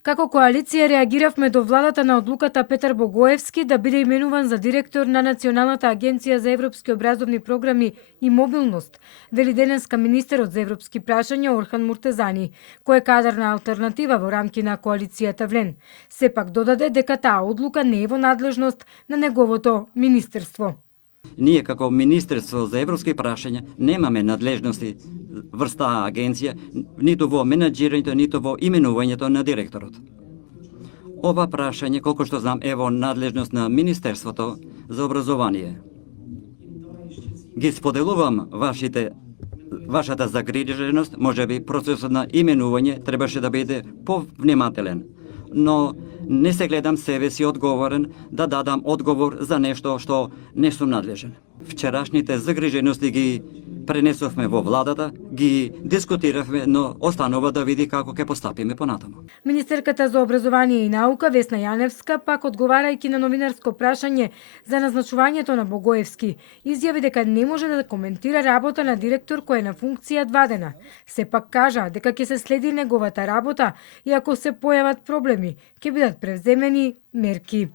Како коалиција реагиравме до владата на одлуката Петар Богоевски да биде именуван за директор на Националната агенција за европски образовни програми и мобилност, вели денеска министерот за европски прашања Орхан Муртезани, кој е кадарна алтернатива во рамки на коалицијата Влен. Сепак додаде дека таа одлука не е во надлежност на неговото министерство. Ние како Министерство за европски прашања немаме надлежности врз таа агенција, ниту во менаџирањето, ниту во именувањето на директорот. Ова прашање, колку што знам, е во надлежност на Министерството за образование. Ги споделувам вашата загриженост, можеби процесот на именување требаше да биде повнимателен, но не се гледам себе си одговорен да дадам одговор за нешто што не сум надлежен. Вчерашните загрижености ги пренесовме во владата, ги дискутиравме, но останува да види како ќе постапиме понатаму. Министерката за образование и наука Весна Јаневска, пак одговарајќи на новинарско прашање за назначувањето на Богоевски, изјави дека не може да коментира работа на директор кој е на функција 2 дена. Сепак кажа дека ќе се следи неговата работа и ако се појават проблеми, ќе бидат превземени мерки.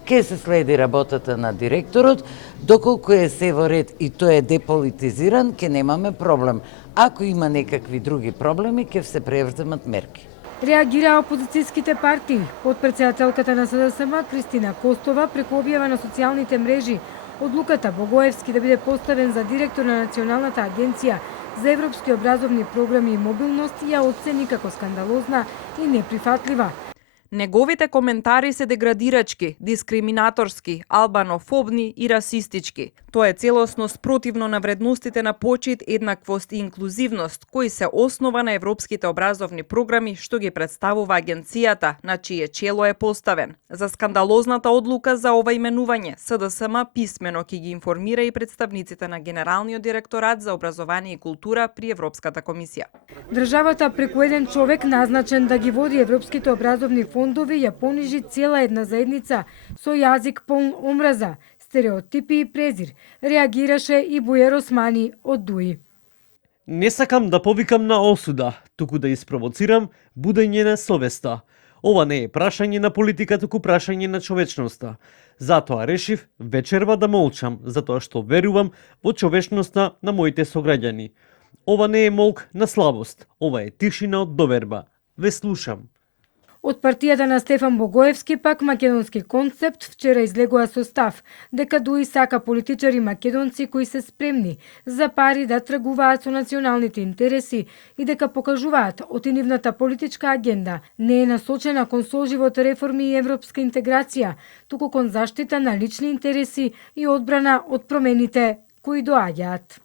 Ке се следи работата на директорот, доколку е се во ред и тој е деполитизиран, ке немаме проблем. Ако има некакви други проблеми, ке се превземат мерки. Реагира опозицијските партии. Потпредседателката на СДСМ Кристина Костова преку објава на социјалните мрежи одлуката Богоевски да биде поставен за директор на Националната агенција за европски образовни програми и мобилност ја оцени како скандалозна и неприфатлива. Неговите коментари се деградирачки, дискриминаторски, албанофобни и расистички. Тоа е целосно спротивно на вредностите на почит, еднаквост и инклузивност, кои се основа на европските образовни програми што ги представува агенцијата, на чие чело е поставен. За скандалозната одлука за ова именување, СДСМ писмено ќе ги информира и представниците на Генералниот директорат за образование и култура при Европската комисија. Државата преку еден човек назначен да ги води европските образовни фондови ја понижи цела една заедница со јазик полн омраза, стереотипи и презир, реагираше и Бујар Османи од ДУИ. Не сакам да повикам на осуда, туку да испровоцирам будење на совеста. Ова не е прашање на политика, туку прашање на човечноста. Затоа решив вечерва да молчам, затоа што верувам во човечноста на моите сограѓани. Ова не е молк на слабост, ова е тишина од доверба. Ве слушам. Од партијата на Стефан Богоевски пак македонски концепт вчера излегува со став дека ДУИ сака политичари македонци кои се спремни за пари да тргуваат со националните интереси и дека покажуваат отинивната политичка агенда не е насочена кон соживот, реформи и европска интеграција, туку кон заштита на лични интереси и одбрана од промените кои доаѓаат.